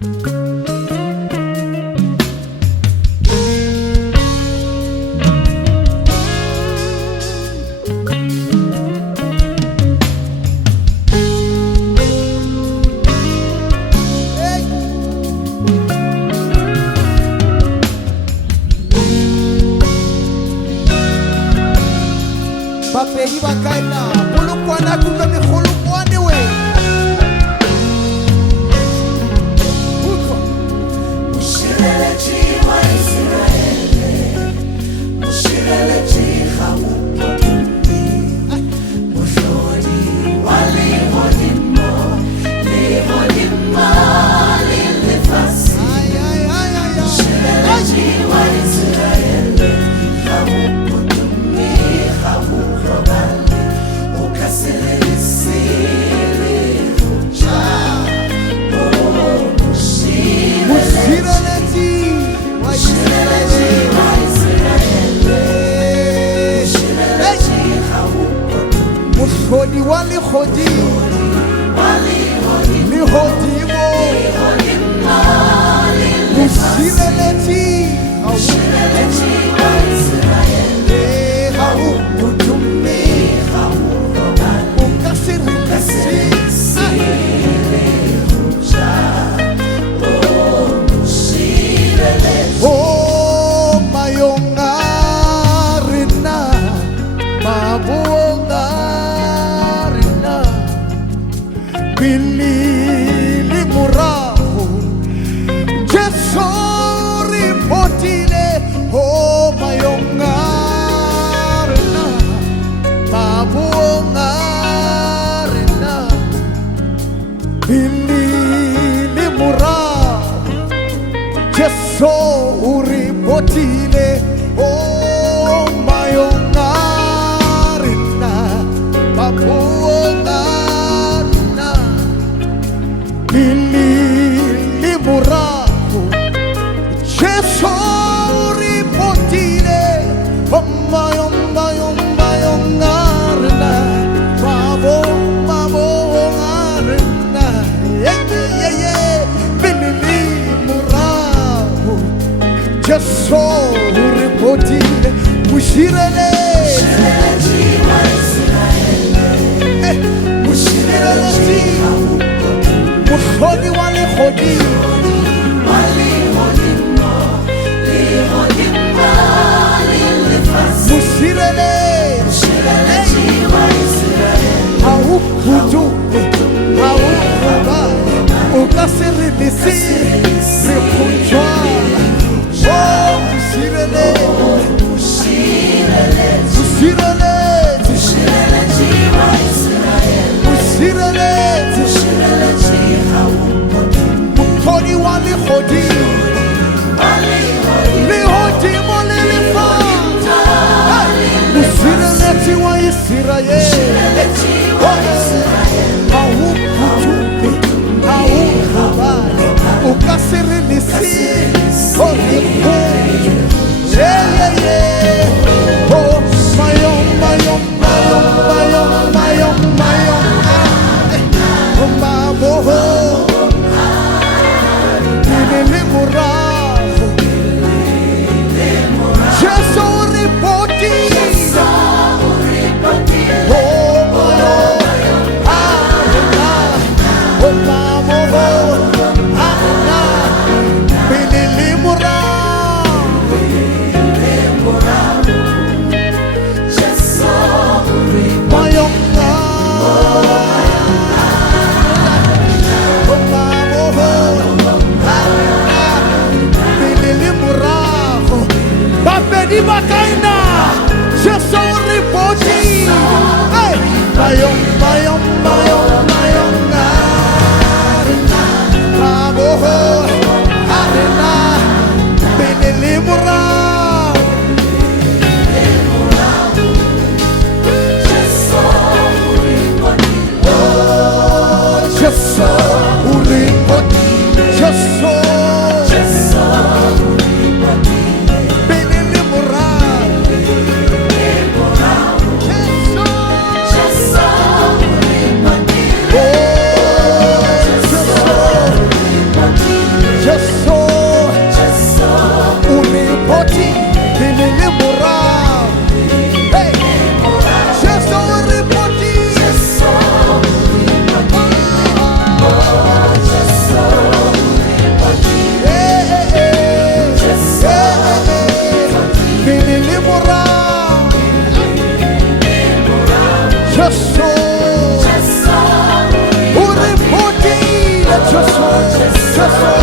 Bapedi ba kaena polokwana kuka megolokwane we Moshireletši wa Israele, moshireletši ga mopotumi, mohlodi wa legodimo le lefase. Moshireletši wa Israele ga mopotumi, ga morobale, o ka se le lesele go ja. Mohlodi wa legodimo moshireletši wa Israele ga o potume o ka se re oh mayonga rena mabonga rena bilili morago Jesu re potile oh mayonga rena mabonga rena bilili morago Jesu re potile oh mayonga rena mabonga rena bilili morago Jesu re potile oh mayonga rena mabonga rena bilili morago Jesu re potile moshireletši wa Israele, moshireletši mohlodi Jesus.